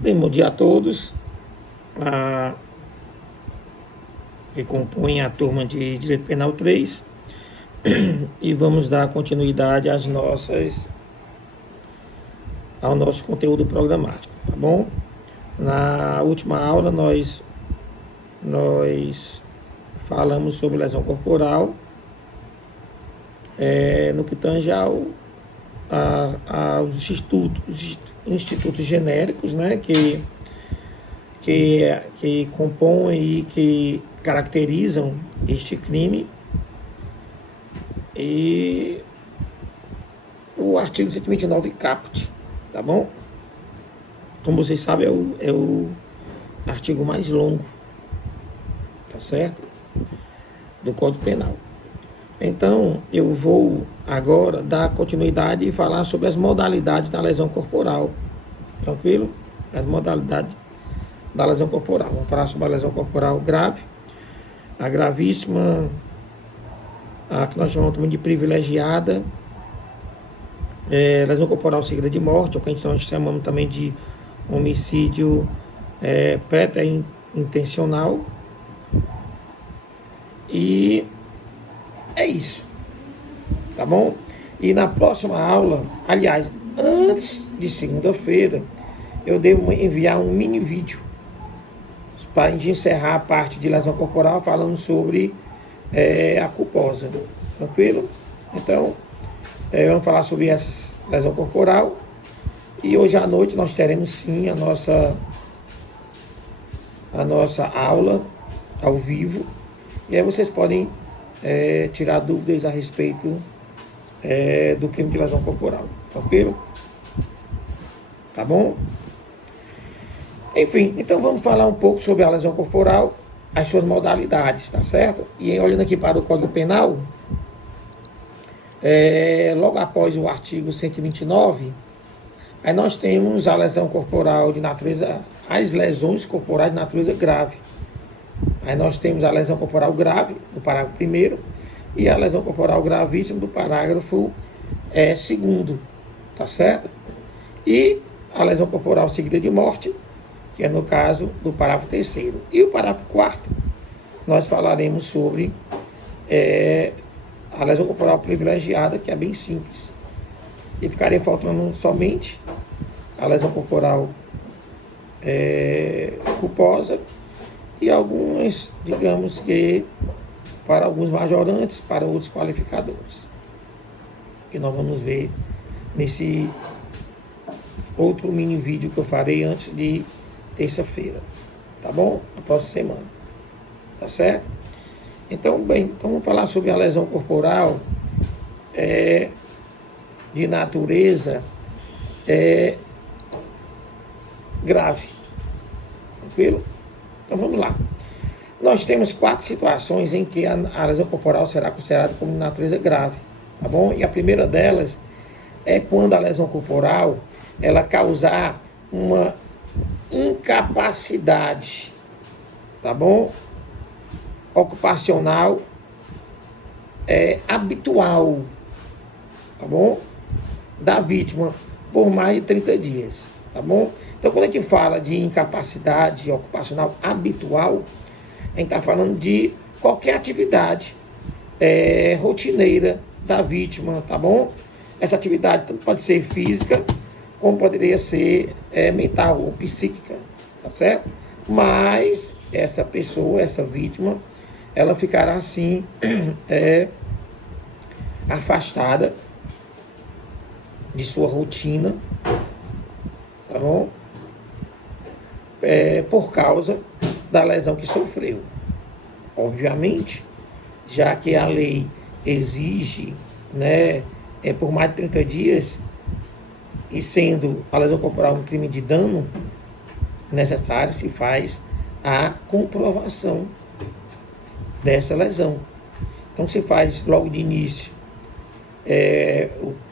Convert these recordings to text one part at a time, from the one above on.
Bem, bom dia a todos que compõem a turma de Direito Penal 3 e vamos dar continuidade ao nosso conteúdo programático, tá bom? Na última aula nós falamos sobre lesão corporal, no que tange aos institutos genéricos, né, que compõem e que caracterizam este crime, e o artigo 129 caput, tá bom? Como vocês sabem, é o artigo mais longo, tá certo? Do Código Penal. Então, eu vou agora dar continuidade e falar sobre as modalidades da lesão corporal. Tranquilo? As modalidades da lesão corporal. Vamos falar sobre a lesão corporal grave, a gravíssima, a que nós chamamos também de privilegiada, lesão corporal seguida de morte, ou que nós chamamos também de homicídio preterintencional. E é isso, tá bom? E na próxima aula, aliás, antes de segunda-feira, eu devo enviar um mini vídeo para a gente encerrar a parte de lesão corporal falando sobre a culposa, tranquilo? Então, vamos falar sobre essa lesão corporal, e hoje à noite nós teremos sim a nossa aula ao vivo, e aí vocês podem tirar dúvidas a respeito do crime de lesão corporal, tranquilo? Tá bom? Enfim, então vamos falar um pouco sobre a lesão corporal, as suas modalidades, tá certo? E olhando aqui para o Código Penal, logo após o artigo 129, aí nós temos a lesão corporal de natureza, as lesões corporais de natureza grave. Aí nós temos a lesão corporal grave, do parágrafo 1º, e a lesão corporal gravíssima, do parágrafo 2º, tá certo? E a lesão corporal seguida de morte, que é no caso do parágrafo 3º. E o parágrafo 4º, nós falaremos sobre a lesão corporal privilegiada, que é bem simples. E ficaria faltando somente a lesão corporal culposa e algumas, digamos que, para alguns majorantes, para outros qualificadores, que nós vamos ver nesse outro mini vídeo que eu farei antes de terça-feira, tá bom? Na próxima semana, tá certo? Então, bem, então vamos falar sobre a lesão corporal de natureza grave, tranquilo? Então vamos lá. Nós temos 4 situações em que a lesão corporal será considerada como de natureza grave, tá bom? E a primeira delas é quando a lesão corporal ela causar uma incapacidade, tá bom? Ocupacional habitual, tá bom? Da vítima por mais de 30 dias, tá bom? Então, quando a gente fala de incapacidade ocupacional habitual, a gente está falando de qualquer atividade rotineira da vítima, tá bom? Essa atividade tanto pode ser física, como poderia ser mental ou psíquica, tá certo? Mas essa pessoa, essa vítima, ela ficará assim afastada de sua rotina, tá bom? Por causa da lesão que sofreu. Obviamente, já que a lei exige, né, por mais de 30 dias, e sendo a lesão corporal um crime de dano, necessário se faz a comprovação dessa lesão. Então se faz logo de início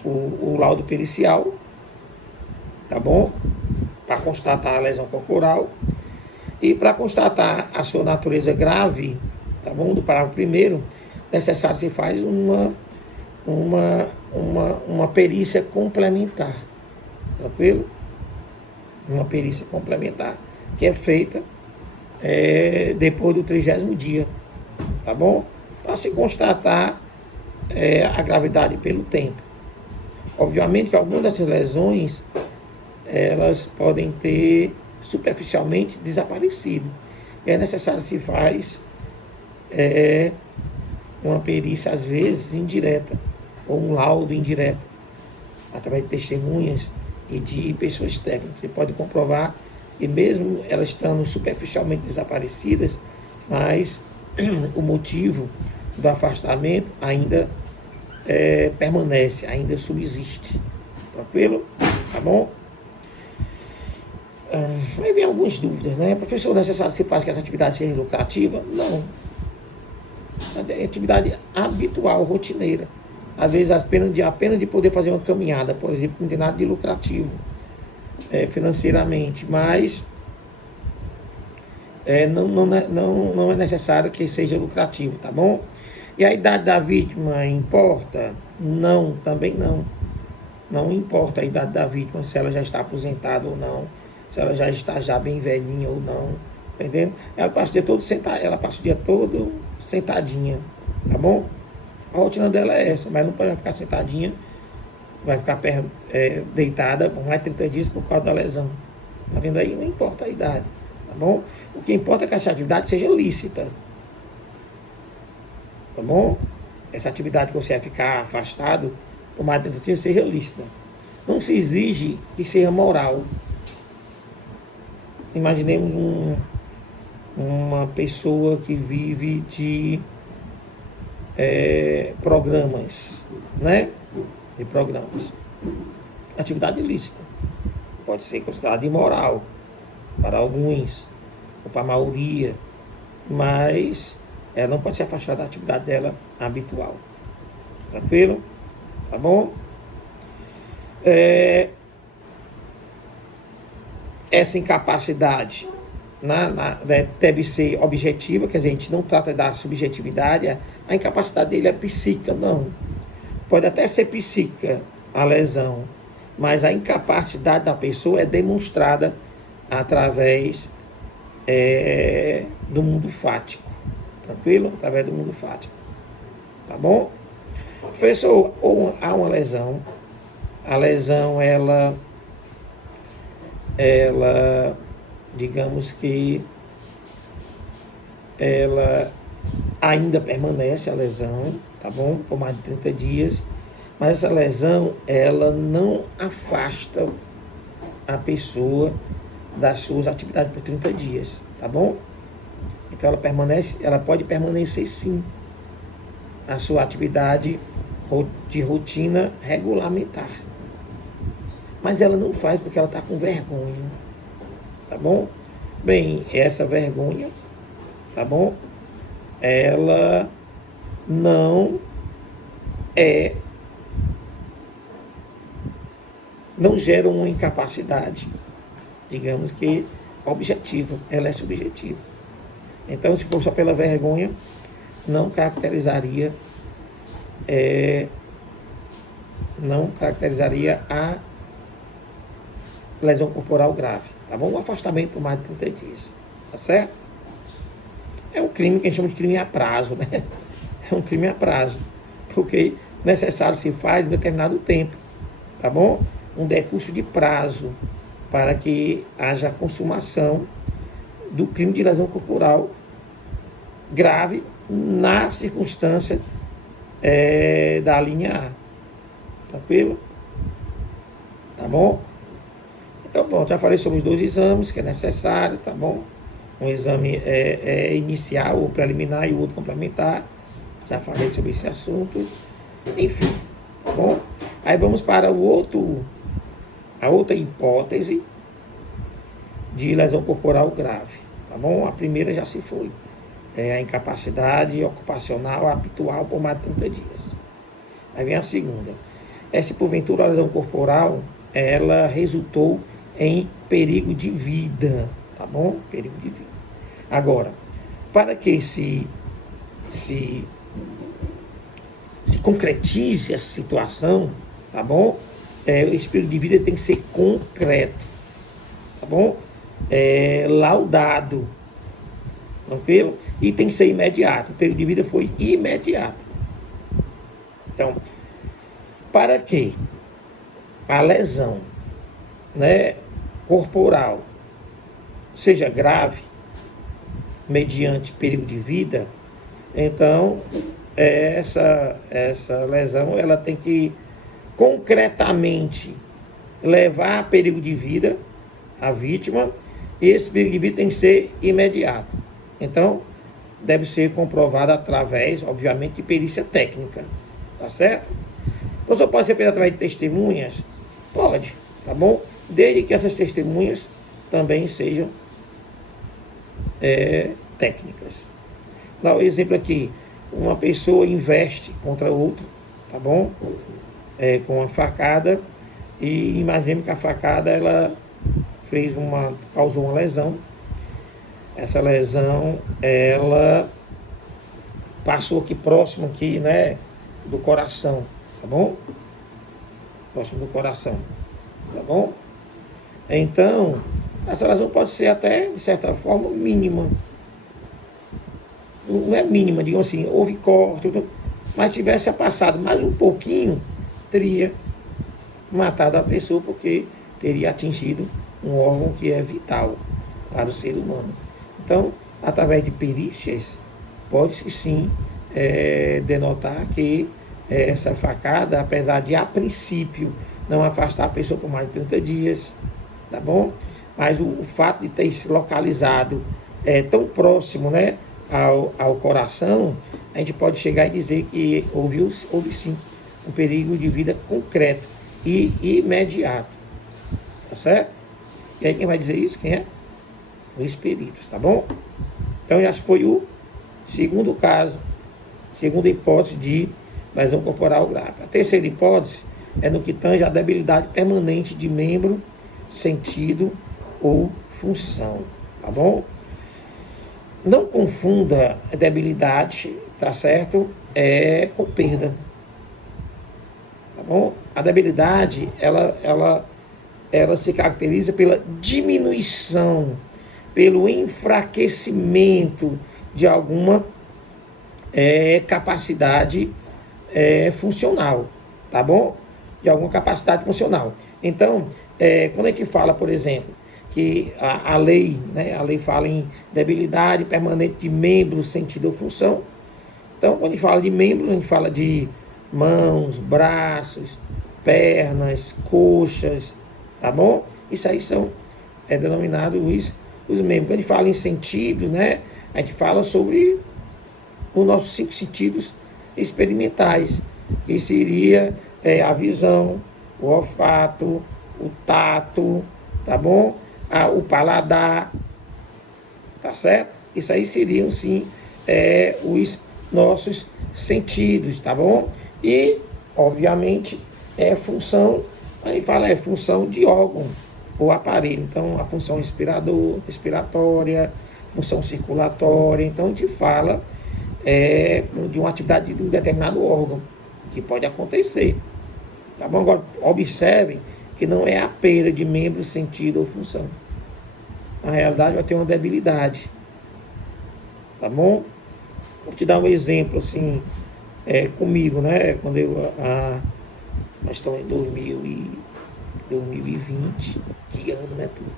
o laudo pericial, tá bom? Para constatar a lesão corporal, e para constatar a sua natureza grave, tá bom? Do parágrafo 1º, necessário se faz uma perícia complementar, tranquilo? uma perícia complementar, que é feita depois do 30º dia, tá bom? Para se constatar a gravidade pelo tempo. Obviamente que algumas dessas lesões, elas podem ter superficialmente desaparecido. É necessário se faz uma perícia, às vezes, indireta, ou um laudo indireto, através de testemunhas e de pessoas técnicas. Você pode comprovar que mesmo elas estando superficialmente desaparecidas, mas o motivo do afastamento ainda permanece, ainda subsiste. Tranquilo? Tá bom? Aí vem algumas dúvidas, né? Professor, necessário que se faça que essa atividade seja lucrativa? Não. É atividade habitual, rotineira. Às vezes, apenas de poder fazer uma caminhada, por exemplo, não tem nada de lucrativo financeiramente, mas não é necessário que seja lucrativo, tá bom? E a idade da vítima importa? Não, também não. Não importa a idade da vítima, se ela já está aposentada ou não, se ela já está bem velhinha ou não, entendendo? Ela passa o dia todo sentadinha, tá bom? A rotina dela é essa, mas não pode ficar sentadinha, vai ficar deitada por mais de 30 dias por causa da lesão. Tá vendo aí? Não importa a idade, tá bom? O que importa é que essa atividade seja lícita, tá bom? Essa atividade que você vai ficar afastado por mais de 30 dias seja lícita. Não se exige que seja moral. Imaginemos uma pessoa que vive de programas, né? De programas. Atividade ilícita. Pode ser considerada imoral para alguns, ou para a maioria, mas ela não pode se afastar da atividade dela habitual. Tranquilo? Tá bom? Essa incapacidade deve ser objetiva, quer dizer, a gente não trata da subjetividade, a incapacidade dele é psíquica, não. Pode até ser psíquica a lesão, mas a incapacidade da pessoa é demonstrada através do mundo fático, tranquilo? Através do mundo fático, tá bom? Professor, há uma lesão, a lesão, ela digamos que ela ainda permanece a lesão, tá bom? Por mais de 30 dias, mas essa lesão, ela não afasta a pessoa das suas atividades por 30 dias, tá bom? Então ela pode permanecer sim a sua atividade de rotina regulamentar. Mas ela não faz porque ela está com vergonha, tá bom? Bem, essa vergonha, tá bom? Ela não gera uma incapacidade, digamos que objetiva, ela é subjetiva. Então, se for só pela vergonha, não caracterizaria a lesão corporal grave, tá bom? Um afastamento por mais de 30 dias, tá certo? É um crime que a gente chama de crime a prazo, né? É um crime a prazo, porque necessário se faz em determinado tempo, tá bom? Um decurso de prazo para que haja consumação do crime de lesão corporal grave na circunstância da linha A. Tranquilo? Tá bom? Então, pronto, já falei sobre os 2 exames que é necessário, tá bom? Um exame inicial ou preliminar e o outro complementar. Já falei sobre esse assunto. Enfim, tá bom? Aí vamos para a outra hipótese de lesão corporal grave, tá bom? A primeira já se foi. A incapacidade ocupacional habitual por mais de 30 dias. Aí vem a segunda. Se porventura a lesão corporal, ela resultou em perigo de vida, tá bom? Perigo de vida. Agora, para que se concretize essa situação, tá bom? Esse perigo de vida tem que ser concreto, tá tá bom? Laudado, tranquilo? E tem que ser imediato, o período de vida foi imediato. Então, para que a lesão, né, corporal seja grave, mediante período de vida, então essa lesão ela tem que concretamente levar a período de vida a vítima, e esse período de vida tem que ser imediato. Então, deve ser comprovado através, obviamente, de perícia técnica, tá certo? Então, só pode ser feito através de testemunhas? Pode, tá bom? Desde que essas testemunhas também sejam técnicas. Dá um exemplo aqui, uma pessoa investe contra outra, tá bom? Com uma facada, e imaginemos que a facada ela causou uma lesão. Essa lesão ela passou aqui próximo aqui, né, do coração, tá bom? Próximo do coração, tá bom? Então, essa lesão pode ser até, de certa forma, mínima. Não é mínima, digamos assim, houve corte, mas tivesse passado mais um pouquinho, teria matado a pessoa, porque teria atingido um órgão que é vital para o ser humano. Então, através de perícias, pode-se sim denotar que essa facada, apesar de a princípio não afastar a pessoa por mais de 30 dias, tá bom? Mas o fato de ter se localizado tão próximo, né, ao coração, a gente pode chegar e dizer que houve sim um perigo de vida concreto e imediato, tá certo? E aí quem vai dizer isso? Quem é? Os peritos, tá bom? Então já foi o segundo caso, segunda hipótese de lesão corporal grave. A terceira hipótese é no que tange a debilidade permanente de membro, sentido ou função, tá bom? Não confunda debilidade, tá certo? Com perda, tá bom? A debilidade, ela se caracteriza pela diminuição, pelo enfraquecimento de alguma capacidade funcional, tá bom? De alguma capacidade funcional. Então, quando a gente fala, por exemplo, que a lei, né, a lei fala em debilidade permanente de membro, sentido ou função. Então, quando a gente fala de membros, a gente fala de mãos, braços, pernas, coxas, tá bom? Isso aí são denominados os membros. Quando a gente fala em sentido, né, a gente fala sobre os nossos 5 sentidos experimentais, que seria a visão, o olfato, o tato, tá bom? O paladar, tá certo? Isso aí seriam, sim, os nossos sentidos, tá bom? E, obviamente, função, a gente fala função de órgão ou aparelho. Então, a função respiratória, função circulatória. Então, a gente fala de uma atividade de um determinado órgão, que pode acontecer, tá bom? Agora, observe que não é a perda de membro, sentido ou função. Na realidade, vai ter uma debilidade, tá bom? Vou te dar um exemplo, assim, comigo, né? Quando nós estamos em 2020, que ano, né, turma?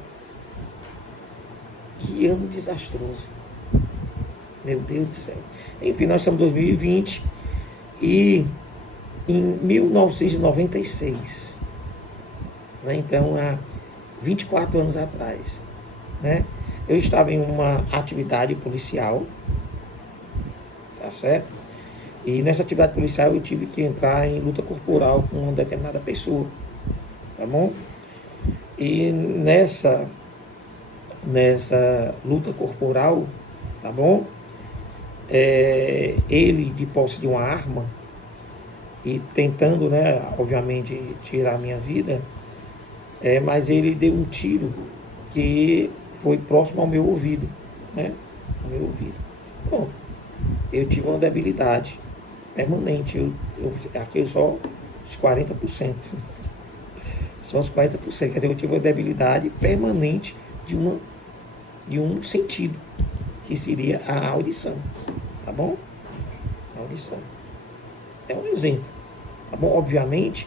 Que ano desastroso. Meu Deus do céu. Enfim, nós estamos em 2020 e em 1996, né, então há 24 anos atrás, né, eu estava em uma atividade policial, tá certo? E nessa atividade policial eu tive que entrar em luta corporal com uma determinada pessoa, tá bom? E nessa luta corporal, tá bom? Ele, de posse de uma arma e tentando, né, obviamente, tirar a minha vida, mas ele deu um tiro que foi próximo ao meu ouvido, né? Ao meu ouvido. Pronto. Eu tive uma debilidade permanente. Aqui eu só os 40%. Só os 40%. Quer dizer, eu tive uma debilidade permanente de um sentido, que seria a audição. Tá bom? A audição. É um exemplo. Tá bom? Obviamente,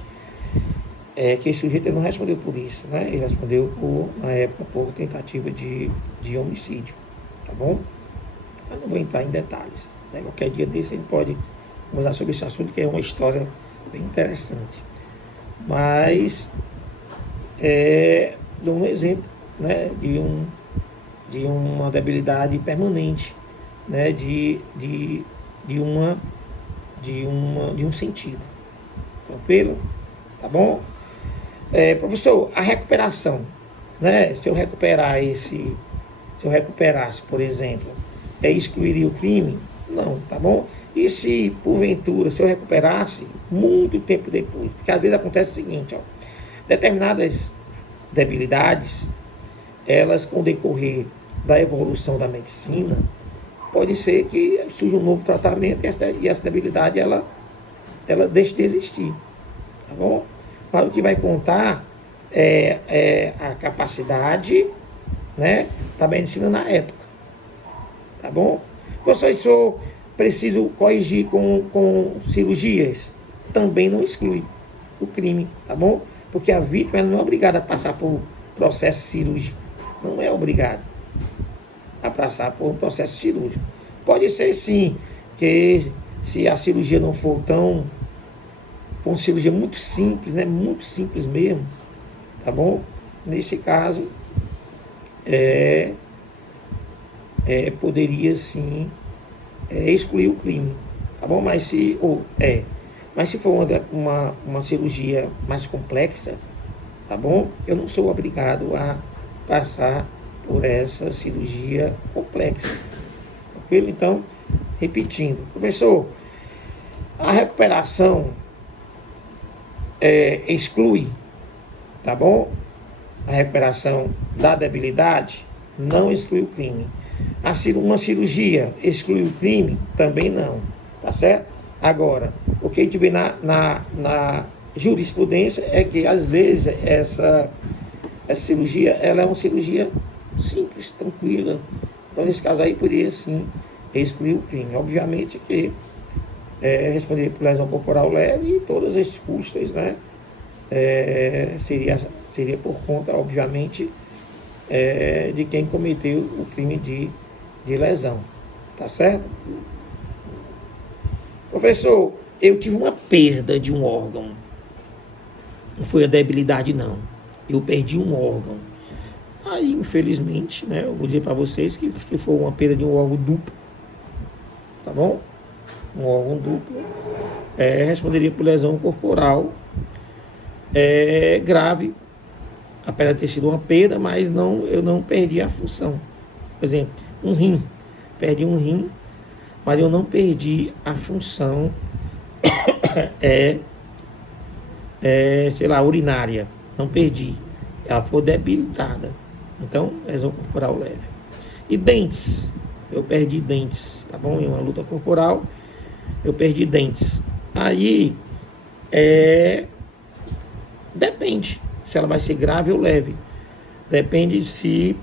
que esse sujeito ele não respondeu por isso, né? Ele respondeu, na época, por tentativa de homicídio. Tá bom? Mas não vou entrar em detalhes. Né? Qualquer dia desse a gente pode conversar sobre esse assunto, que é uma história bem interessante. Mas dou um exemplo, né, de uma debilidade permanente, né, de um sentido. Tranquilo? Tá bom? Professor, a recuperação, né? Se eu recuperasse, por exemplo, excluiria o crime? Não, tá bom? E se, porventura, se eu recuperasse muito tempo depois? Porque às vezes acontece o seguinte, ó, determinadas debilidades, elas, com o decorrer da evolução da medicina, pode ser que surja um novo tratamento e essa debilidade, ela deixe de existir, tá bom? Mas o que vai contar é a capacidade, né, da medicina na época, tá bom? Professor, se eu preciso corrigir com cirurgias, também não exclui o crime, tá bom? Porque a vítima ela não é obrigada a passar por processo cirúrgico, não é obrigada a passar por um processo cirúrgico. Pode ser sim, que se a cirurgia não for uma cirurgia muito simples, né, muito simples mesmo, tá bom? Nesse caso, poderia sim excluir o crime, tá bom? Mas se for uma cirurgia mais complexa, tá bom? Eu não sou obrigado a passar por essa cirurgia complexa, tranquilo? Então, repetindo, professor, a recuperação exclui, tá bom? A recuperação da debilidade não exclui o crime. Uma cirurgia exclui o crime? Também não, tá certo? Agora, o que a gente vê na jurisprudência é que, às vezes, essa cirurgia, ela é uma cirurgia simples, tranquila. Então, nesse caso aí, poderia, sim, excluir o crime. Obviamente que responderia por lesão corporal leve e todas as custas, né, seria por conta, obviamente, de quem cometeu o crime de lesão. Tá certo? Professor, eu tive uma perda de um órgão. Não foi a debilidade, não. Eu perdi um órgão. Aí, infelizmente, né, eu vou dizer para vocês que foi uma perda de um órgão duplo. Tá bom? Um órgão duplo. Responderia por lesão corporal grave, apesar de ter sido uma perda, mas eu não perdi a função. Por exemplo, um rim. Perdi um rim, mas eu não perdi a função sei lá, urinária. Não perdi. Ela foi debilitada. Então, lesão corporal leve. E dentes. Eu perdi dentes, tá bom? Em uma luta corporal, eu perdi dentes. Aí, depende se ela vai ser grave ou leve. Depende se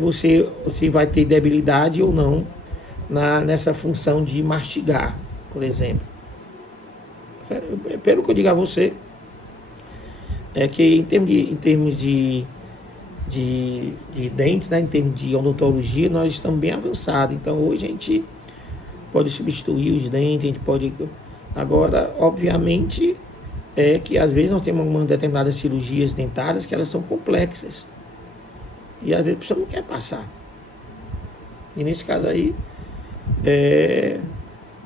você vai ter debilidade ou não nessa função de mastigar, por exemplo. Pelo que eu digo a você, é que em termos de dentes, né, em termos de odontologia, nós estamos bem avançados. Então, hoje a gente pode substituir os dentes, a gente pode... Agora, obviamente, que às vezes nós temos algumas determinadas cirurgias dentárias que elas são complexas. E às vezes a pessoa não quer passar. E nesse caso aí,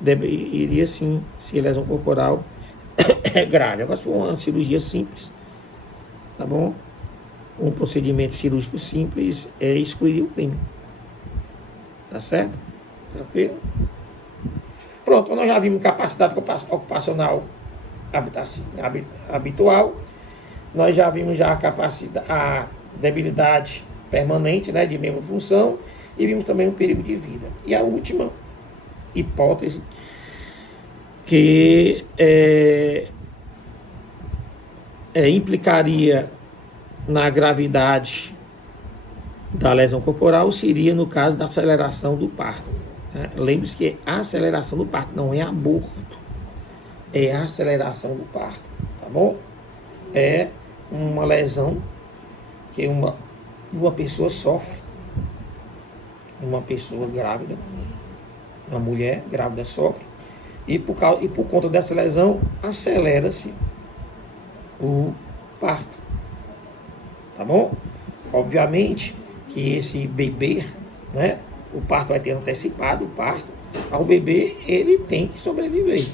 iria sim ser lesão corporal grave. Agora, se for uma cirurgia simples, tá bom? Um procedimento cirúrgico simples, excluir o crime. Tá certo? Tranquilo? Pronto, nós já vimos capacidade ocupacional habitual, nós já vimos já a debilidade permanente, né, de mesma função, e vimos também o perigo de vida. E a última hipótese, que implicaria na gravidade da lesão corporal seria no caso da aceleração do parto. Né? Lembre-se que a aceleração do parto não é aborto, é a aceleração do parto, tá bom? É uma lesão que uma pessoa sofre, uma pessoa grávida, uma mulher grávida sofre, e por conta dessa lesão acelera-se o parto, tá bom? Obviamente que esse bebê, né, o parto vai ter antecipado o parto, ao bebê ele tem que sobreviver,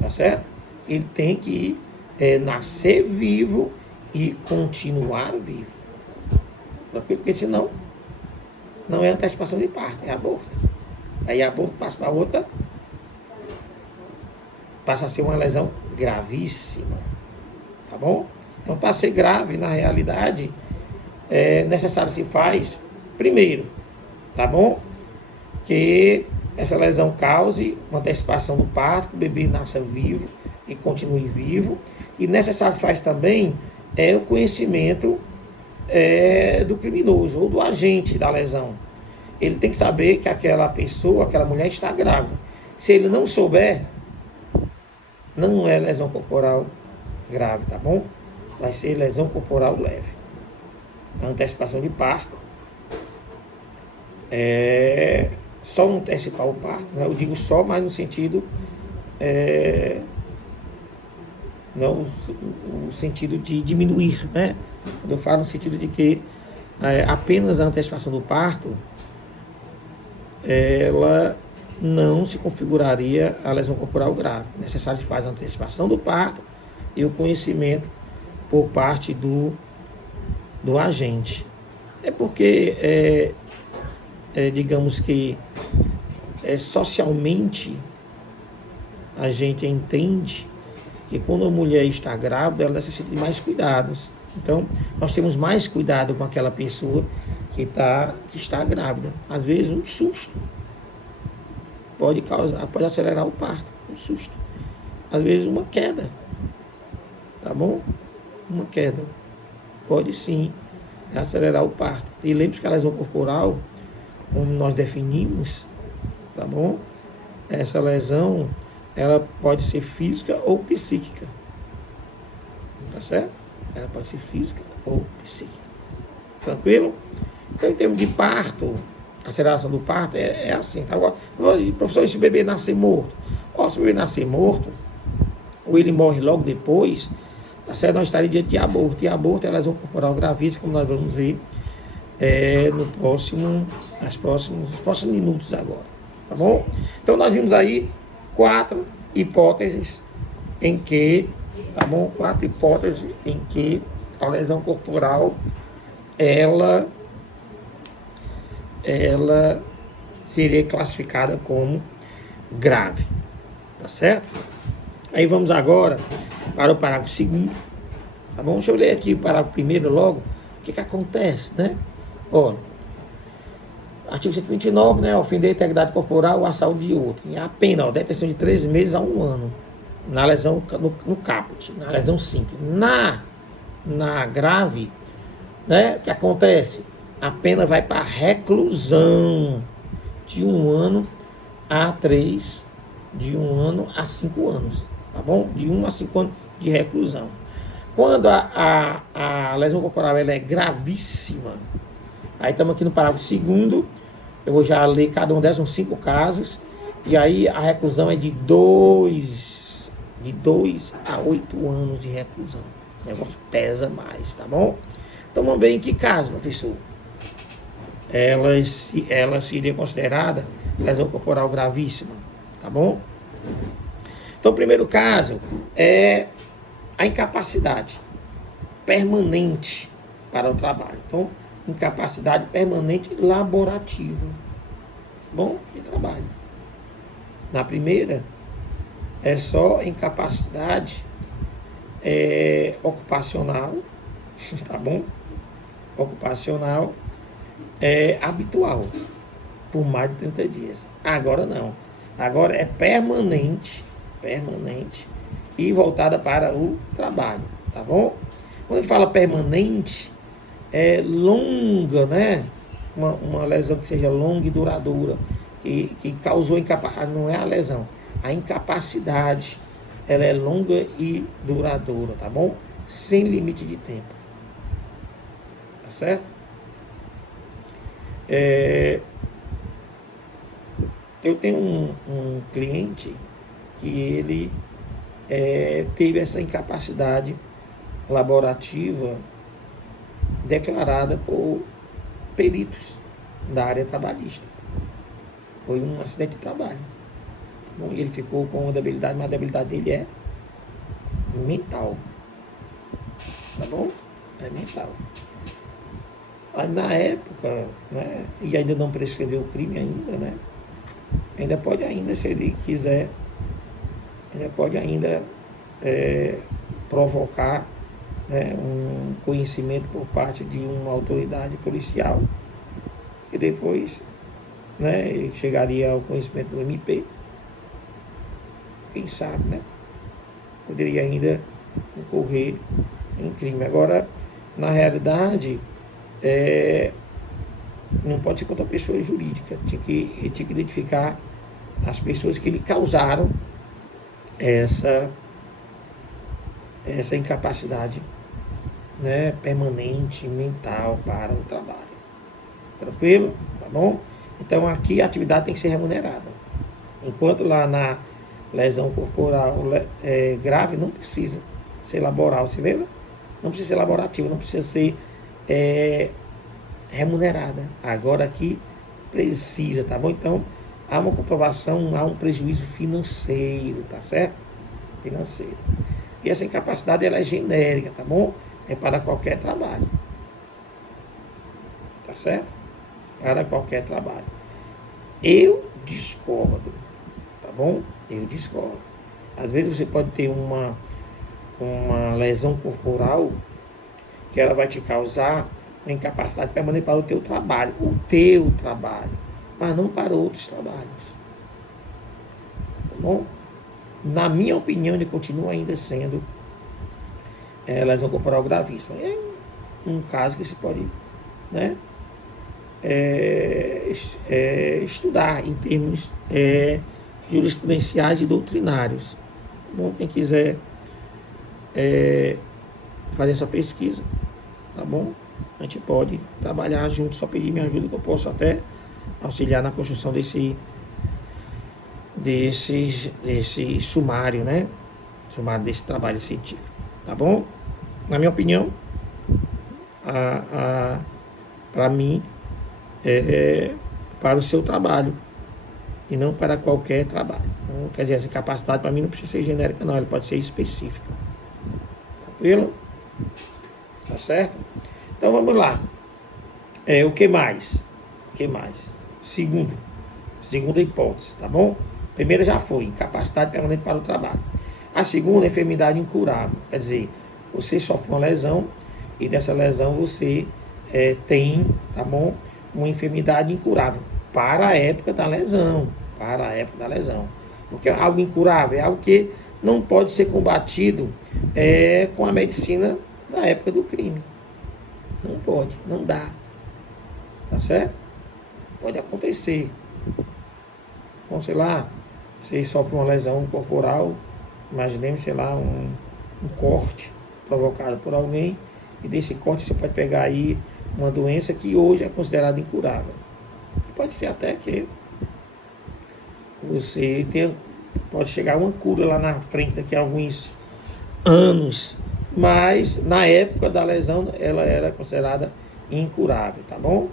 tá certo? Ele tem que nascer vivo e continuar vivo, porque senão não é antecipação de parto, é aborto. Aí aborto passa para outra, passa a ser uma lesão gravíssima, tá bom? Então, para ser grave, na realidade, é necessário se faz, primeiro, tá bom? Que essa lesão cause uma antecipação do parto, que o bebê nasça vivo e continue vivo. E necessário se faz também o conhecimento do criminoso ou do agente da lesão. Ele tem que saber que aquela pessoa, aquela mulher está grávida. Se ele não souber, não é lesão corporal grave, tá bom? Vai ser lesão corporal leve. A antecipação de parto é só antecipar o parto, né? Eu digo só, mas no sentido não o sentido de diminuir, né? Quando eu falo no sentido de que apenas a antecipação do parto ela não se configuraria a lesão corporal grave. Necessário que faz a antecipação do parto e o conhecimento por parte do agente. É porque, digamos que socialmente a gente entende que quando a mulher está grávida, ela necessita de mais cuidados. Então, nós temos mais cuidado com aquela pessoa que está grávida. Às vezes, um susto pode acelerar o parto, um susto. Às vezes, uma queda, tá bom? Uma queda pode sim acelerar o parto. E lembre-se que a lesão corporal, como nós definimos, tá bom? Essa lesão, ela pode ser física ou psíquica, tá certo? Ela pode ser física ou psíquica. Tranquilo? Então, em termos de parto, a aceleração do parto é assim. Tá? Agora, professor, e se o bebê nascer morto? Se o bebê nascer morto, ou ele morre logo depois, tá certo? Nós estaríamos diante de aborto. E aborto é lesão corporal gravíssima, como nós vamos ver nos próximos minutos agora. Tá bom? Então, nós vimos aí 4 hipóteses em que, tá bom? 4 hipóteses em que a lesão corporal ela seria classificada como grave, tá certo? Aí vamos agora para o parágrafo 2º, tá bom? Deixa eu ler aqui o parágrafo 1º logo, o que acontece, né? Artigo 129, né? Ofender a integridade corporal ou a saúde de outro. E a pena, detenção de 3 meses a 1 ano, na lesão, no caput, na lesão simples. Na grave, né? O que acontece? A pena vai para reclusão de 1 ano a 3, de 1 ano a 5 anos, tá bom? De 1 a 5 anos de reclusão. Quando a lesão corporal ela é gravíssima, aí estamos aqui no parágrafo 2º, eu vou já ler cada um desses, são 5 casos, e aí a reclusão é de 2 a 8 anos de reclusão. O negócio pesa mais, tá bom? Então vamos ver em que caso, professor. Ela seria considerada lesão corporal gravíssima, tá bom? Então o primeiro caso é a incapacidade permanente para o trabalho. Então, incapacidade permanente laborativa, bom, de trabalho. Na primeira, é só incapacidade ocupacional, tá bom? Ocupacional habitual, por mais de 30 dias. Agora não. Agora é permanente e voltada para o trabalho, tá bom? Quando a gente fala permanente, é longa, né? Uma lesão que seja longa e duradoura, que causou incapacidade. Não é a lesão, a incapacidade, ela é longa e duradoura, tá bom? Sem limite de tempo. Tá certo? Eu tenho um cliente que ele teve essa incapacidade laborativa declarada por peritos da área trabalhista. Foi um acidente de trabalho. Bom, ele ficou com uma debilidade, mas a debilidade dele é mental. Tá bom? É mental. Aí na época, né, e ainda não prescreveu o crime ainda, né? Ainda pode ainda, se ele quiser, ainda pode ainda provocar, né, um conhecimento por parte de uma autoridade policial, que depois, né, chegaria ao conhecimento do MP, quem sabe, né? Poderia ainda incorrer em crime. Agora, na realidade, não pode ser contra a pessoa jurídica, ele tinha que identificar as pessoas que lhe causaram essa incapacidade, né, permanente, mental para o trabalho. Tranquilo? Tá bom? Então aqui a atividade tem que ser remunerada. Enquanto lá na lesão corporal grave não precisa ser laboral, você lembra? Não precisa ser laborativa, não precisa ser remunerada. Agora aqui precisa, tá bom? Então há uma comprovação, há um prejuízo financeiro, tá certo? Financeiro. E essa incapacidade ela é genérica, tá bom? É para qualquer trabalho. Tá certo? Para qualquer trabalho. Eu discordo, tá bom? Eu discordo. Às vezes você pode ter uma lesão corporal que ela vai te causar uma incapacidade permanente para o teu trabalho, mas não para outros trabalhos. Tá bom? Na minha opinião, ele continua ainda sendo lesão corporal gravíssima. É um caso que se pode, né, estudar em termos jurisprudenciais e doutrinários. Bom, quem quiser fazer essa pesquisa, tá bom? A gente pode trabalhar junto, só pedir minha ajuda que eu posso até auxiliar na construção desse sumário, né? Sumário desse trabalho científico, tá bom? Na minha opinião, para mim, para o seu trabalho e não para qualquer trabalho. Então, quer dizer, essa capacidade para mim não precisa ser genérica, não, ela pode ser específica. Tranquilo? Tá certo? Então vamos lá. O que mais? O que mais? Segunda hipótese, tá bom? Primeira já foi, incapacidade permanente para o trabalho. A segunda, enfermidade incurável. Quer dizer, você sofre uma lesão e dessa lesão você tem, tá bom? Uma enfermidade incurável para a época da lesão. Para a época da lesão. Porque algo incurável é algo que não pode ser combatido com a medicina da época do crime. Não pode, não dá. Tá certo? Pode acontecer. Então, sei lá, você sofre uma lesão corporal, imaginemos, sei lá, um corte provocado por alguém, e desse corte você pode pegar aí uma doença que hoje é considerada incurável. Pode ser até que você pode chegar a uma cura lá na frente daqui a alguns anos, mas na época da lesão ela era considerada incurável, tá bom?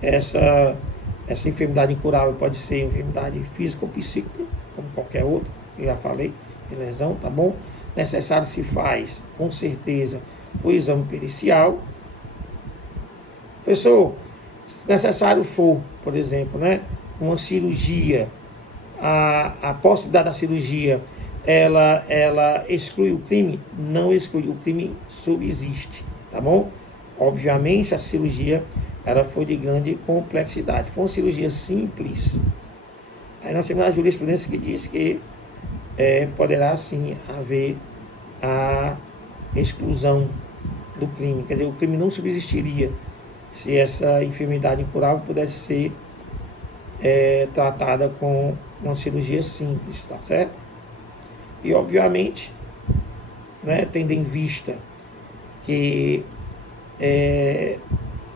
Essa enfermidade incurável pode ser enfermidade física ou psíquica, como qualquer outra, eu já falei, de lesão, tá bom? Necessário se faz, com certeza, o exame pericial. Pessoal, se necessário for, por exemplo, né, uma cirurgia, a possibilidade da cirurgia, ela exclui o crime? Não exclui, o crime subsiste, tá bom? Obviamente, a cirurgia ela foi de grande complexidade. Foi uma cirurgia simples. Aí nós temos a jurisprudência que diz que poderá sim haver a exclusão, do crime. Quer dizer, o crime não subsistiria se essa enfermidade incurável pudesse ser tratada com uma cirurgia simples, tá certo? E, obviamente, né, tendo em vista que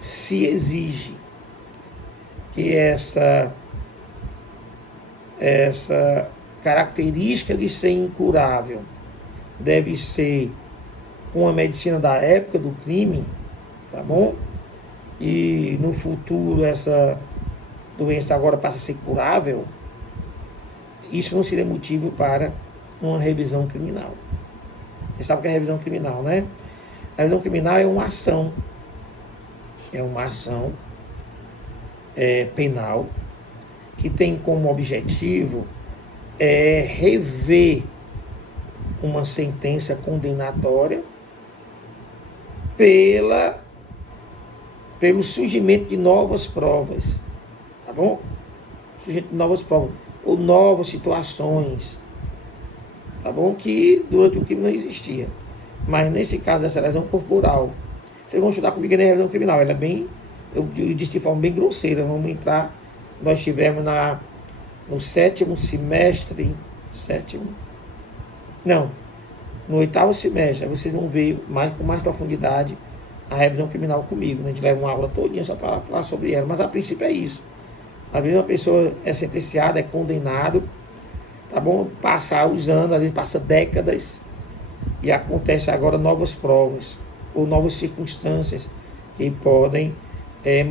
se exige que essa característica de ser incurável deve ser com a medicina da época do crime, tá bom? E no futuro essa doença agora passa a ser curável, isso não seria motivo para uma revisão criminal. Você sabe o que é revisão criminal, né? A revisão criminal é uma ação penal que tem como objetivo rever uma sentença condenatória pelo surgimento de novas provas, tá bom? Surgimento de novas provas ou novas situações, tá bom? Que durante o crime não existia. Mas nesse caso dessa lesão corporal, vocês vão estudar comigo na revisão criminal, ela é bem, eu disse de forma bem grosseira, vamos entrar, nós tivemos no no oitavo semestre, aí vocês vão ver com mais profundidade a revisão criminal comigo, né? A gente leva uma aula todinha só para falar sobre ela, mas a princípio é isso. Às vezes uma pessoa é sentenciada, é condenado, tá bom? Passa os anos, às vezes passa décadas, e acontece agora novas provas, ou novas circunstâncias que podem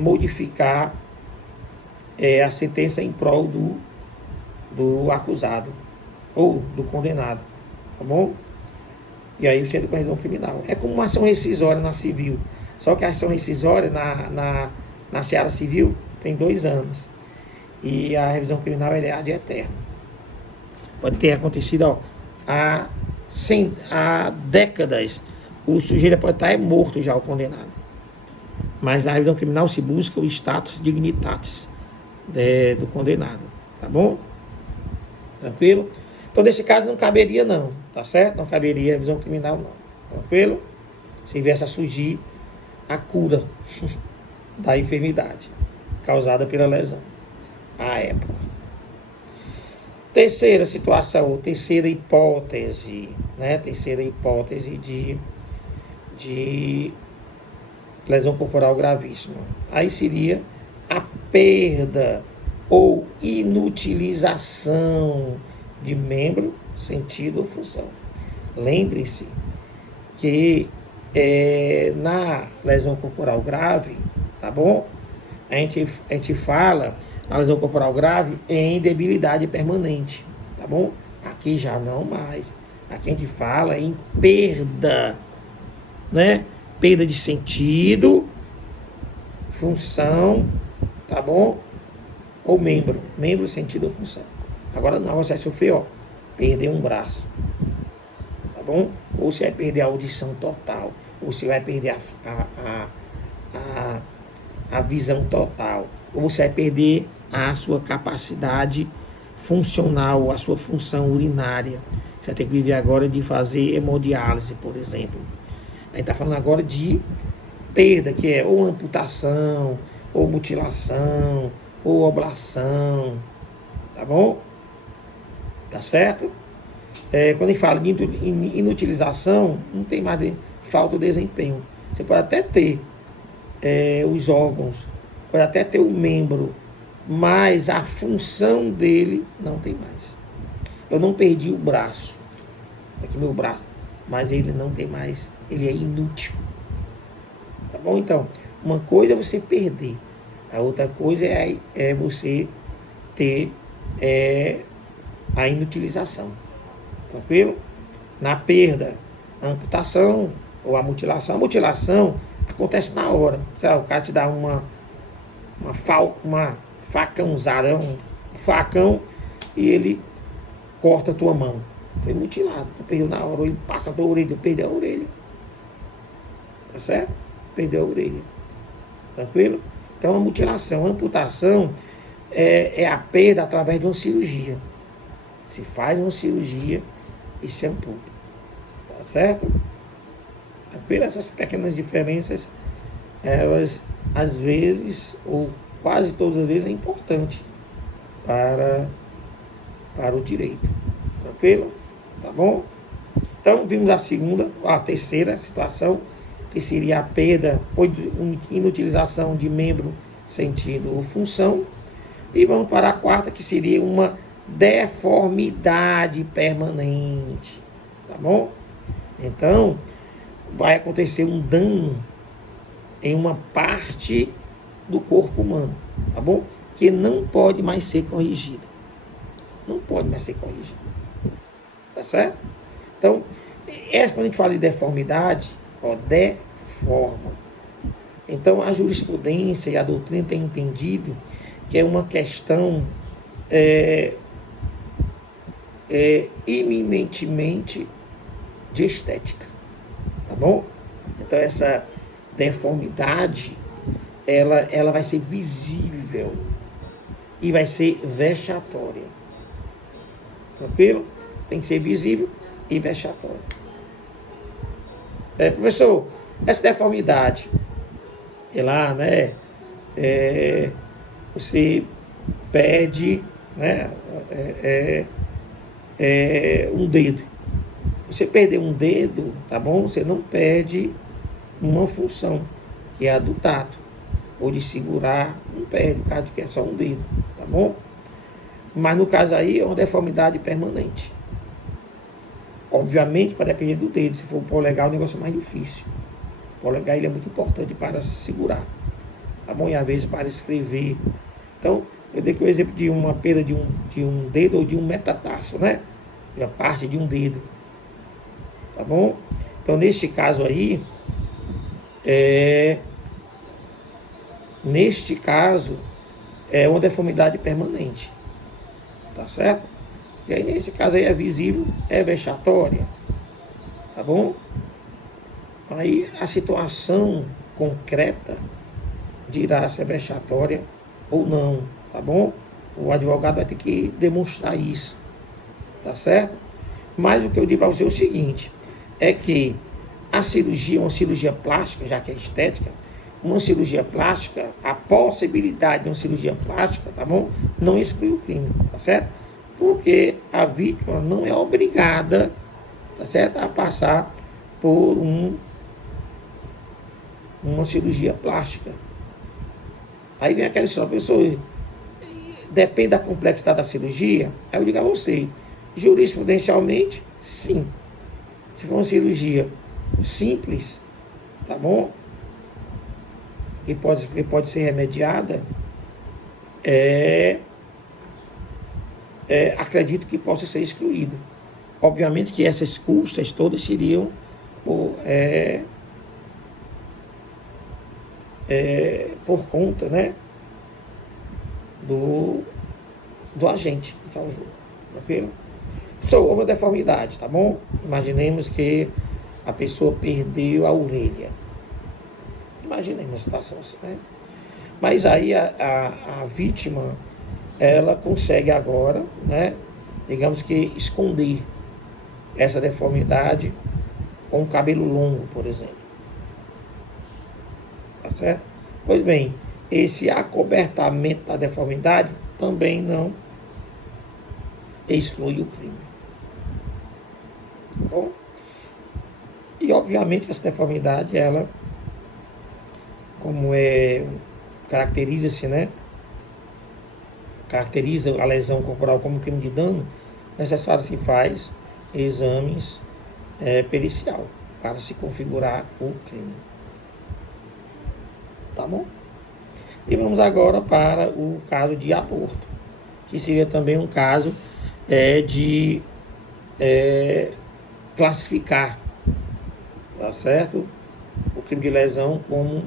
modificar a sentença em prol do acusado, ou do condenado, tá bom? E aí você entra com a revisão criminal. É como uma ação rescisória na civil. Só que a ação rescisória na seara civil tem 2 anos. E a revisão criminal é ad eterno. Pode ter acontecido há décadas. O sujeito pode estar morto já, o condenado. Mas na revisão criminal se busca o status dignitatis do condenado. Tá bom? Tranquilo? Então, nesse caso, não caberia não, tá certo? Não caberia revisão criminal não, tranquilo? Se viesse a surgir a cura da enfermidade causada pela lesão, à época. Terceira situação, ou terceira hipótese, né? Terceira hipótese de lesão corporal gravíssima. Aí seria a perda ou inutilização de membro, sentido ou função. Lembre-se que na lesão corporal grave, tá bom? A gente fala na lesão corporal grave em debilidade permanente, tá bom? Aqui já não mais. Aqui a gente fala em perda, né? Perda de sentido, função, tá bom? Ou membro, sentido ou função. Agora não, você vai sofrer, perder um braço, tá bom? Ou você vai perder a audição total, ou você vai perder a visão total, ou você vai perder a sua capacidade funcional, a sua função urinária. Você vai ter que viver agora de fazer hemodiálise, por exemplo. A gente está falando agora de perda, que é ou amputação, ou mutilação, ou oblação, tá bom? Tá certo? Quando a gente fala de inutilização, não tem mais falta de desempenho. Você pode até ter os órgãos, pode até ter o membro, mas a função dele não tem mais. Eu não perdi o braço, aqui meu braço, mas ele não tem mais, ele é inútil. Tá bom? Então, uma coisa é você perder, a outra coisa é você ter a inutilização. Tranquilo? Na perda, a amputação ou a mutilação acontece na hora. O cara te dá uma facãozada, um facão, e ele corta a tua mão. Foi mutilado, tu perdeu na hora, ou ele passa a tua orelha, perdeu a orelha. Tá certo? Perdeu a orelha. Tranquilo? Então a mutilação, a amputação é a perda através de uma cirurgia. Se faz uma cirurgia e se amputa. Tá certo? Essas pequenas diferenças, elas às vezes, ou quase todas as vezes, é importante para o direito. Tranquilo? Tá bom? Então, vimos a terceira situação, que seria a perda ou inutilização de membro, sentido ou função. E vamos para a quarta, que seria uma deformidade permanente. Tá bom? Então, vai acontecer um dano em uma parte do corpo humano, tá bom? Que não pode mais ser corrigido. Não pode mais ser corrigido. Tá certo? Então, quando a gente fala de deformidade, deforma. Então, a jurisprudência e a doutrina têm entendido que é uma questão eminentemente de estética. Tá bom? Então, essa deformidade, ela vai ser visível e vai ser vexatória. Tranquilo? Tem que ser visível e vexatória. Professor, essa deformidade, né? Você perde, né? Um dedo. Você perder um dedo, tá bom? Você não perde uma função, que é a do tato, ou de segurar, não perde, no caso de que é só um dedo, tá bom? Mas no caso aí é uma deformidade permanente. Obviamente, para depender do dedo. Se for o polegar, o negócio é mais difícil. O polegar ele é muito importante para segurar, tá bom? E às vezes para escrever. Então, eu dei aqui o exemplo de uma perda de um dedo ou de um metatarso, né? De uma parte de um dedo, tá bom? Então, neste caso aí, é uma deformidade permanente, tá certo? E aí, nesse caso aí, é visível, é vexatória, tá bom? Aí, a situação concreta dirá se é vexatória ou não, tá bom? O advogado vai ter que demonstrar isso, tá certo? Mas o que eu digo para você é o seguinte, é que a cirurgia, uma cirurgia plástica, já que é estética, uma cirurgia plástica, a possibilidade de uma cirurgia plástica, tá bom? Não exclui o crime, tá certo? Porque a vítima não é obrigada, tá certo? A passar por uma cirurgia plástica. Aí vem aquela história, pessoa, depende da complexidade da cirurgia, aí eu digo a você, jurisprudencialmente, sim. Se for uma cirurgia simples, tá bom? Que pode ser remediada, acredito que possa ser excluído. Obviamente que essas custas todas seriam por conta, né, do agente que causou, tranquilo? Houve uma deformidade, tá bom? Imaginemos que a pessoa perdeu a orelha. Imaginemos uma situação assim, né? Mas aí a vítima, ela consegue agora, né, digamos que esconder essa deformidade com o cabelo longo, por exemplo. Tá certo? Pois bem, esse acobertamento da deformidade também não exclui o crime. Tá bom? E obviamente essa deformidade, ela, como caracteriza-se, né? Caracteriza a lesão corporal como crime de dano, necessário se faz exames pericial para se configurar o crime. Tá bom? E vamos agora para o caso de aborto, que seria também um caso de classificar, tá certo? O crime de lesão como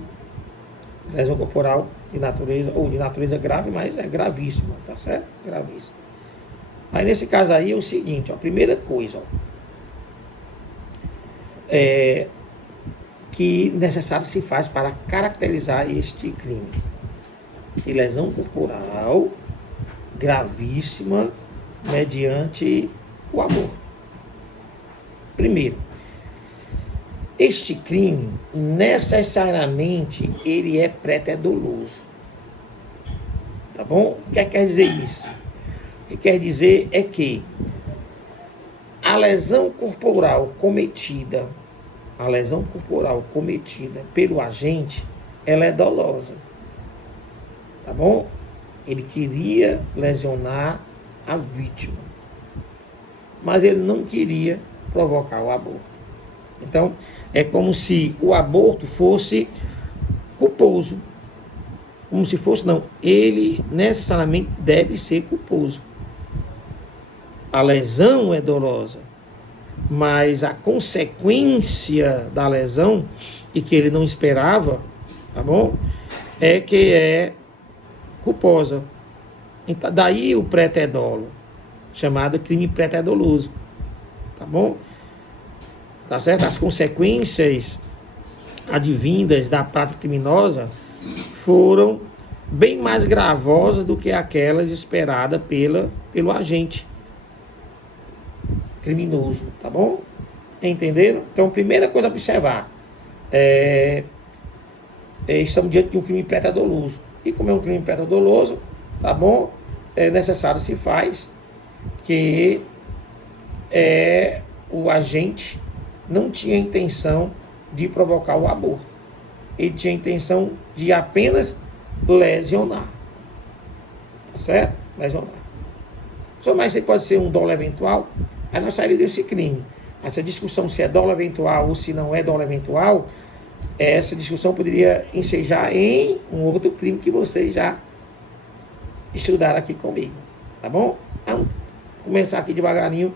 lesão corporal de natureza grave, mas é gravíssima, tá certo? Gravíssima. Aí nesse caso aí é o seguinte, ó, a primeira coisa, que necessário se faz para caracterizar este crime. De lesão corporal gravíssima mediante o aborto. Primeiro, Este crime, necessariamente, ele é preter-doloso. Tá bom? O que quer dizer isso? O que quer dizer é que a lesão corporal cometida pelo agente, ela é dolosa. Tá bom? Ele queria lesionar a vítima, mas ele não queria provocar o aborto. Então, é como se o aborto fosse culposo. Como se fosse, não. Ele necessariamente deve ser culposo. A lesão é dolosa, mas a consequência da lesão, e que ele não esperava, tá bom? É que é culposa. Então, daí o preter-dolo, chamado crime preter-doloso. Tá bom? Tá certo? As consequências advindas da prática criminosa foram bem mais gravosas do que aquelas esperadas pelo agente criminoso, tá bom? Entenderam? Então, primeira coisa a observar, estamos diante de um crime preter-doloso. E como é um crime preter-doloso, tá bom? É necessário se faz que o agente não tinha intenção de provocar o aborto. Ele tinha intenção de apenas lesionar. Tá certo? Lesionar. Só mais se pode ser um dolo eventual, aí nós sairíamos desse crime. Essa discussão se é dolo eventual ou se não é dolo eventual, essa discussão poderia ensejar em um outro crime que vocês já estudaram aqui comigo. Tá bom? Vamos começar aqui devagarinho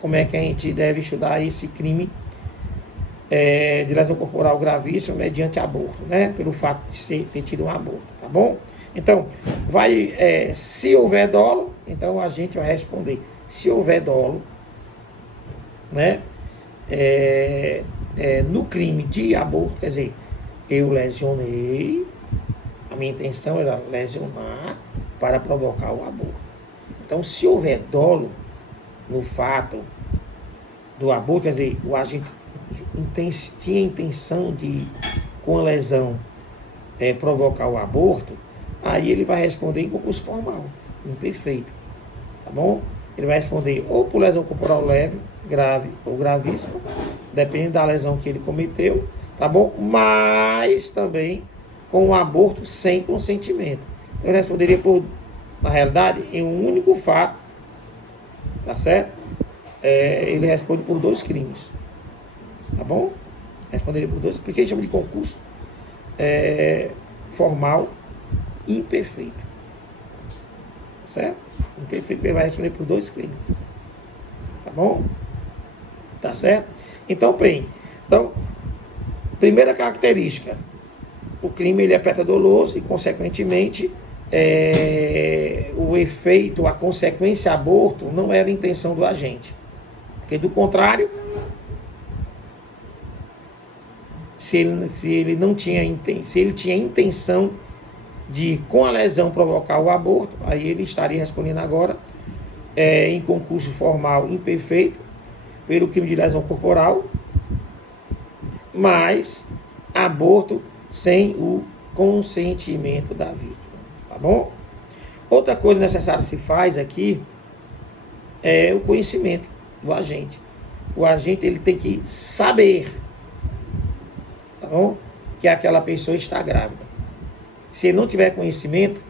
como é que a gente deve estudar esse crime de lesão corporal gravíssima mediante aborto, né? Pelo fato de ter tido um aborto, tá bom? Então, se houver dolo, então a gente vai responder. Se houver dolo, né? No crime de aborto, quer dizer, eu lesionei, a minha intenção era lesionar para provocar o aborto. Então, se houver dolo no fato do aborto, quer dizer, o agente tinha intenção de, com a lesão, provocar o aborto, aí ele vai responder em concurso formal, imperfeito, tá bom? Ele vai responder ou por lesão corporal leve, grave ou gravíssima, dependendo da lesão que ele cometeu, tá bom? Mas também com um aborto sem consentimento. Então, ele responderia na realidade, em um único fato, tá certo? Ele responde por 2 crimes. Tá bom? Responderia por 2, porque a gente chama de concurso formal imperfeito. Tá certo? Imperfeito, ele vai responder por 2 crimes. Tá bom? Tá certo? Então, bem. Então, primeira característica. O crime ele é preter-doloso e, consequentemente, o efeito, a consequência aborto não era a intenção do agente. Porque, do contrário, se ele tinha intenção de, com a lesão, provocar o aborto, aí ele estaria respondendo agora em concurso formal imperfeito pelo crime de lesão corporal, mas aborto sem o consentimento da vítima. Tá bom? Outra coisa necessária se faz aqui é o conhecimento do agente. O agente ele tem que saber, tá bom? Que aquela pessoa está grávida. Se ele não tiver conhecimento,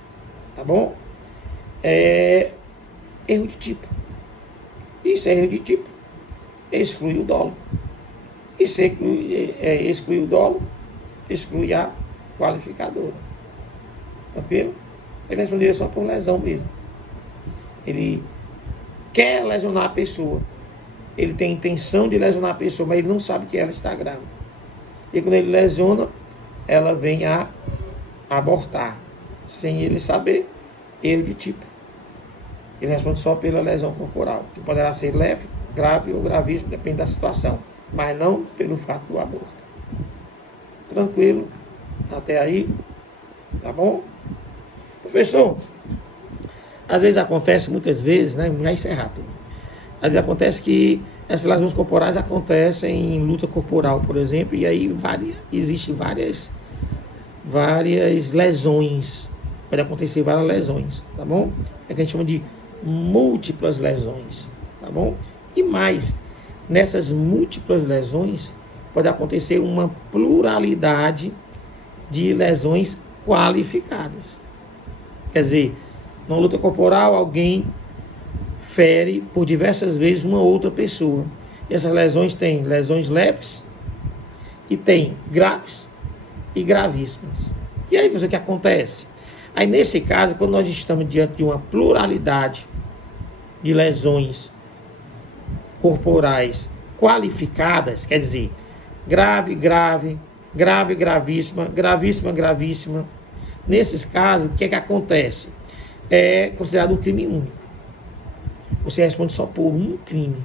tá bom? Erro de tipo. Isso é erro de tipo. Exclui o dolo. E se exclui o dolo, exclui a qualificadora. Tranquilo? Ele responderia só por lesão mesmo. Ele quer lesionar a pessoa. Ele tem intenção de lesionar a pessoa, mas ele não sabe que ela está grávida. E quando ele lesiona, ela vem a abortar. Sem ele saber, erro de tipo. Ele responde só pela lesão corporal, que poderá ser leve, grave ou gravíssimo, depende da situação. Mas não pelo fato do aborto. Tranquilo? Até aí? Tá bom? Professor, às vezes acontece, muitas vezes, né? Já isso é rápido. Às vezes acontece que Essas lesões corporais acontecem em luta corporal, por exemplo, e aí existem várias lesões. Pode acontecer várias lesões, tá bom? É que a gente chama de múltiplas lesões, tá bom? E mais, nessas múltiplas lesões, pode acontecer uma pluralidade de lesões qualificadas. Quer dizer, numa luta corporal, alguém fere por diversas vezes uma outra pessoa. E essas lesões têm lesões leves e tem graves e gravíssimas. E aí, o que acontece? Aí, nesse caso, quando nós estamos diante de uma pluralidade de lesões corporais qualificadas, quer dizer, grave, gravíssima, gravíssima. Nesses casos, o que acontece? É considerado um crime único. Você responde só por um crime.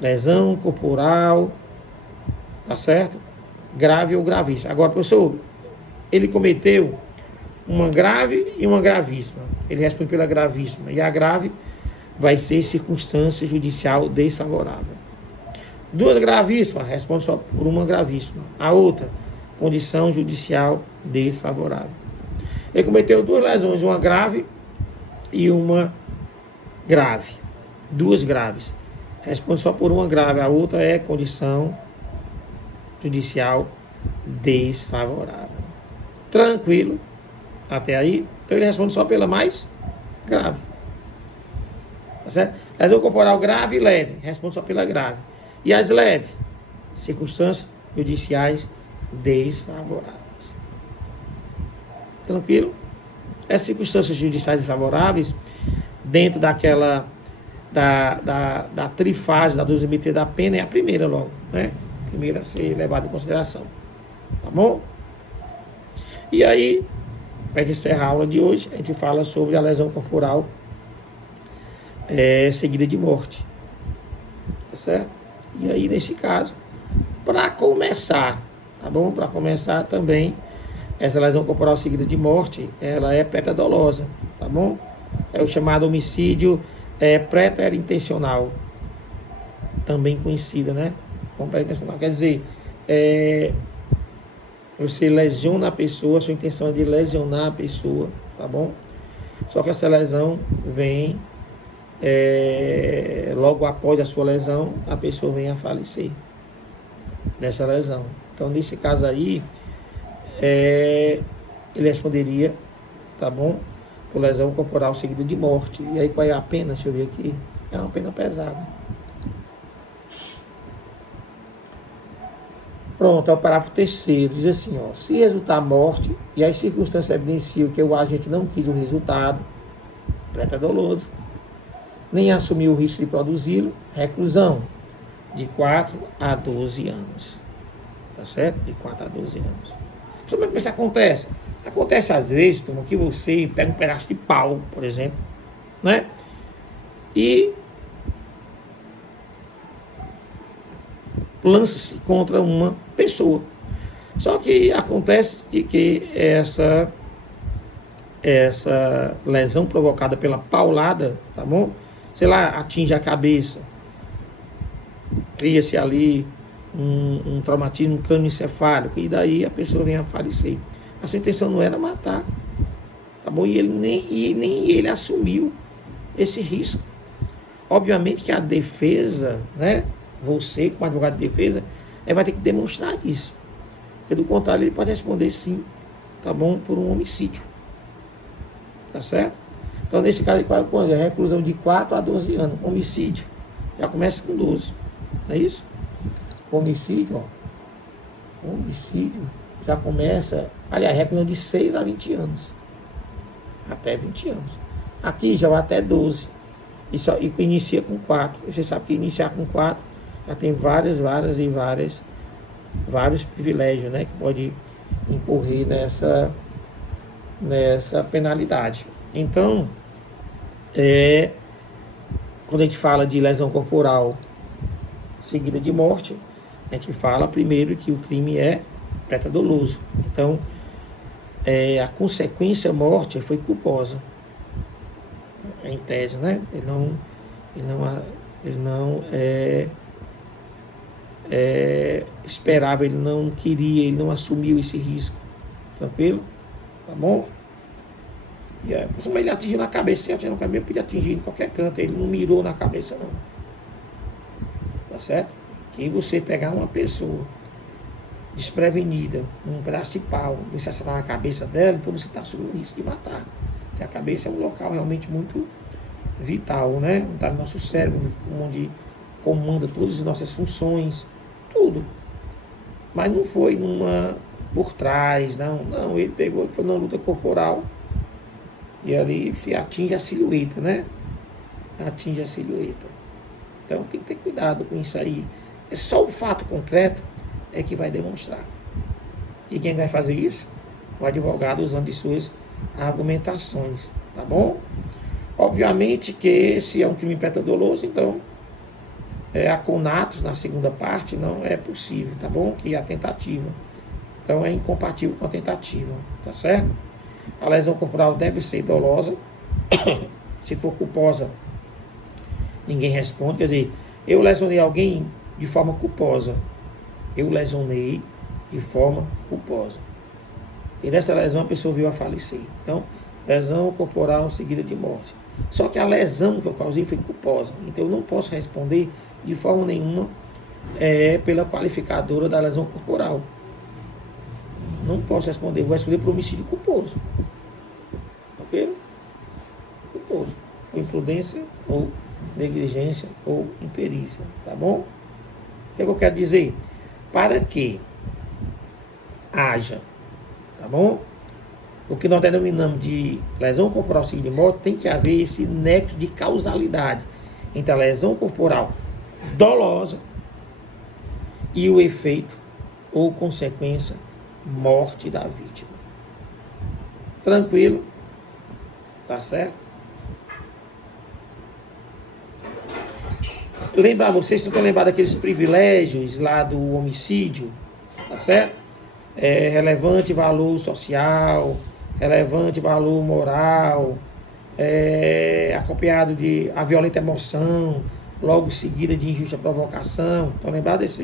Lesão corporal, tá certo? Grave ou gravíssima. Agora, professor, ele cometeu uma grave e uma gravíssima. Ele responde pela gravíssima. E a grave vai ser circunstância judicial desfavorável. Duas gravíssimas, responde só por uma gravíssima. A outra, condição judicial desfavorável. Ele cometeu duas lesões, uma grave e uma grave. Duas graves. Responde só por uma grave, a outra é condição judicial desfavorável. Tranquilo? Até aí? Então ele responde só pela mais grave. Tá certo? Lesão corporal grave e leve. Responde só pela grave. E as leves? Circunstâncias judiciais desfavoráveis. Tranquilo? Essas circunstâncias judiciais desfavoráveis, dentro daquela da trifase da dosimetria da pena, é a primeira logo, né? A primeira a ser levada em consideração. Tá bom? E aí, para encerrar a aula de hoje, a gente fala sobre a lesão corporal seguida de morte. Tá certo? E aí, nesse caso, para começar, tá bom? Para começar também, essa lesão corporal seguida de morte, ela é preterdolosa, tá bom? É o chamado homicídio preterintencional, também conhecida, né? Como preterintencional, quer dizer, você lesiona a pessoa, a sua intenção é de lesionar a pessoa, tá bom? Só que essa lesão vem, logo após a sua lesão, a pessoa vem a falecer dessa lesão. Então, nesse caso aí, ele responderia, tá bom? Por lesão corporal seguida de morte. E aí, qual é a pena? Deixa eu ver aqui. É uma pena pesada. Pronto, é o parágrafo 3º. Diz assim, ó, se resultar morte e as circunstâncias evidenciam que o agente não quis o resultado, preterdoloso, nem assumiu o risco de produzi-lo, reclusão de 4 a 12 anos. Tá certo? De 4 a 12 anos. Como é que isso acontece? Acontece às vezes, turma, que você pega um pedaço de pau, por exemplo, né? E lança-se contra uma pessoa. Só que acontece de que essa lesão provocada pela paulada, tá bom? Sei lá, atinge a cabeça, cria-se ali um traumatismo crânioencefálico, e daí a pessoa vem a falecer. A sua intenção não era matar, tá bom? E nem ele assumiu esse risco. Obviamente que a defesa, né? Você, como advogado de defesa, vai ter que demonstrar isso. Porque do contrário, ele pode responder sim, tá bom? Por um homicídio. Tá certo? Então, nesse caso, quando é reclusão de 4 a 12 anos, homicídio, já começa com 12. Não é isso? Homicídio, ó. Homicídio já começa, aliás, reclusão de 6 a 20 anos. Até 20 anos. Aqui já vai até 12. E inicia com 4. Você sabe que iniciar com 4 já tem vários privilégios, né? Que pode incorrer nessa penalidade. Então, quando a gente fala de lesão corporal seguida de morte, a gente fala primeiro que o crime é preterdoloso. Então, a consequência morte foi culposa, em tese, né? Ele não Ele não esperava, ele não queria, ele não assumiu esse risco. Tranquilo? Tá bom? E aí, mas ele atingiu na cabeça, se atingir na cabeça, podia atingir em qualquer canto, ele não mirou na cabeça não. Tá certo? Que você pegar uma pessoa desprevenida, um pedaço de pau, você acertar na cabeça dela, então você está sob o risco de matar. Porque a cabeça é um local realmente muito vital, né? Onde está no nosso cérebro, onde comanda todas as nossas funções, tudo. Mas não foi por trás, não, ele pegou e foi numa luta corporal e ali atinge a silhueta, né? Atinge a silhueta. Então tem que ter cuidado com isso aí. É só o fato concreto é que vai demonstrar. E quem vai fazer isso? O advogado usando de suas argumentações, tá bom? Obviamente que se é um crime impeto-doloso, então a conatos na segunda parte não é possível, tá bom? Que é a tentativa. Então é incompatível com a tentativa, tá certo? A lesão corporal deve ser dolosa. Se for culposa, ninguém responde. Quer dizer, eu lesionei alguém de forma culposa. Eu lesionei de forma culposa. E dessa lesão a pessoa veio a falecer. Então, lesão corporal seguida de morte. Só que a lesão que eu causei foi culposa. Então eu não posso responder de forma nenhuma pela qualificadora da lesão corporal. Não posso responder, vou responder por homicídio culposo. Ok? Culposo. Ou imprudência, ou negligência, ou imperícia. Tá bom? O que eu quero dizer? Para que haja, tá bom? O que nós denominamos de lesão corporal seguida de morte, tem que haver esse nexo de causalidade entre a lesão corporal dolosa e o efeito ou consequência morte da vítima. Tranquilo? Tá certo? Lembrar vocês, estão lembrando daqueles privilégios lá do homicídio, tá certo? Relevante valor social, relevante valor moral, acompanhado de a violenta emoção, logo seguida de injusta provocação. Estão lembrados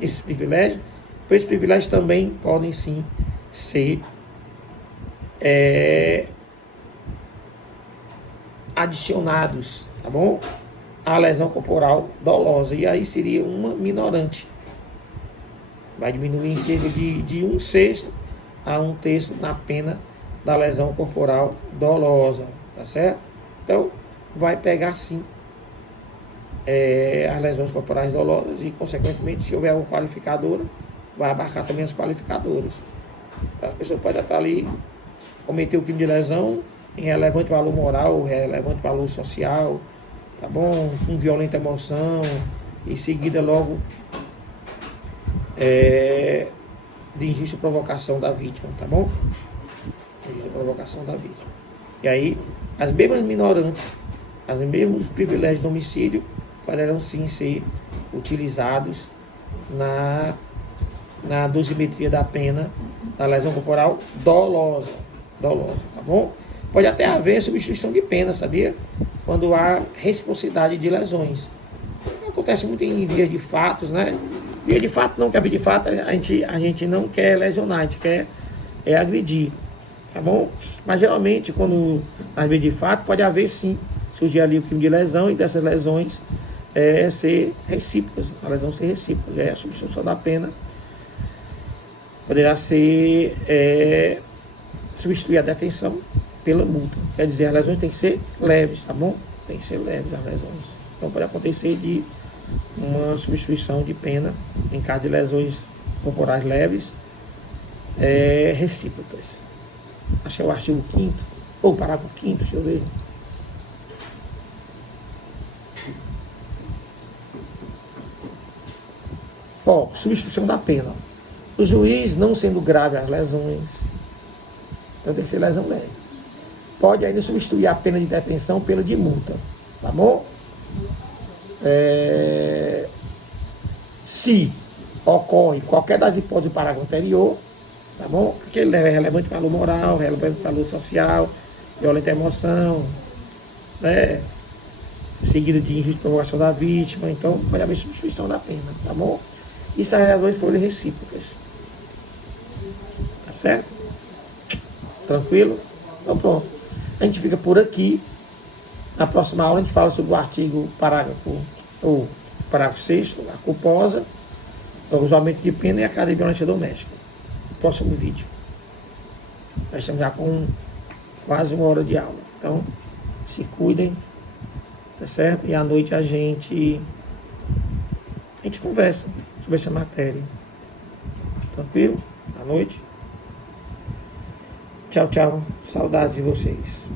desses privilégios? Então, esses privilégios também podem sim ser adicionados, tá bom? A lesão corporal dolosa. E aí seria uma minorante. Vai diminuir em cerca de 1/6 a 1/3 na pena da lesão corporal dolosa, tá certo? Então, vai pegar sim as lesões corporais dolosas e, consequentemente, se houver uma qualificadora, vai abarcar também as qualificadoras. Então, a pessoa pode estar ali, cometer o crime de lesão em relevante valor moral, relevante valor social, tá bom? Com violenta emoção, e seguida logo de injusta provocação da vítima, tá bom? Injusta provocação da vítima. E aí, as mesmas minorantes, os mesmos privilégios do homicídio poderão sim ser utilizados na dosimetria da pena da lesão corporal dolosa, tá bom? Pode até haver substituição de pena, sabia? Quando há reciprocidade de lesões. Acontece muito em via de fatos, né? Via de fato não, que a via de fato a gente não quer lesionar, a gente quer agredir, tá bom? Mas geralmente, quando na via de fato, pode haver sim, surgir ali o crime de lesão e dessas lesões ser recíprocas, a lesão ser recíproca, a substituição da pena poderá ser substituir a detenção pela multa. Quer dizer, as lesões têm que ser leves, tá bom? Tem que ser leves as lesões. Então pode acontecer de uma substituição de pena em caso de lesões corporais leves recíprocas. Acho que é o artigo 5º, ou parágrafo 5º, deixa eu ver. Substituição da pena. O juiz, não sendo grave as lesões, então tem que ser lesão leve, pode ainda substituir a pena de detenção pela de multa, tá bom? Se ocorre qualquer das hipóteses do parágrafo anterior, tá bom? Porque ele é relevante valor moral, relevante valor social, violenta emoção, né? seguido de injusta provocação da vítima. Então, pode haver substituição da pena, tá bom? Isso é as 2 folhas recíprocas. Tá certo? Tranquilo? Então, pronto. A gente fica por aqui. Na próxima aula, a gente fala sobre o artigo ou parágrafo 6º, a culposa, o usualmente de pena e a cadeia de violência doméstica. Próximo vídeo. Nós estamos já com quase 1 hora de aula. Então, se cuidem, tá certo? E à noite a gente conversa sobre essa matéria. Tranquilo? À noite. Tchau, tchau. Saudades de vocês.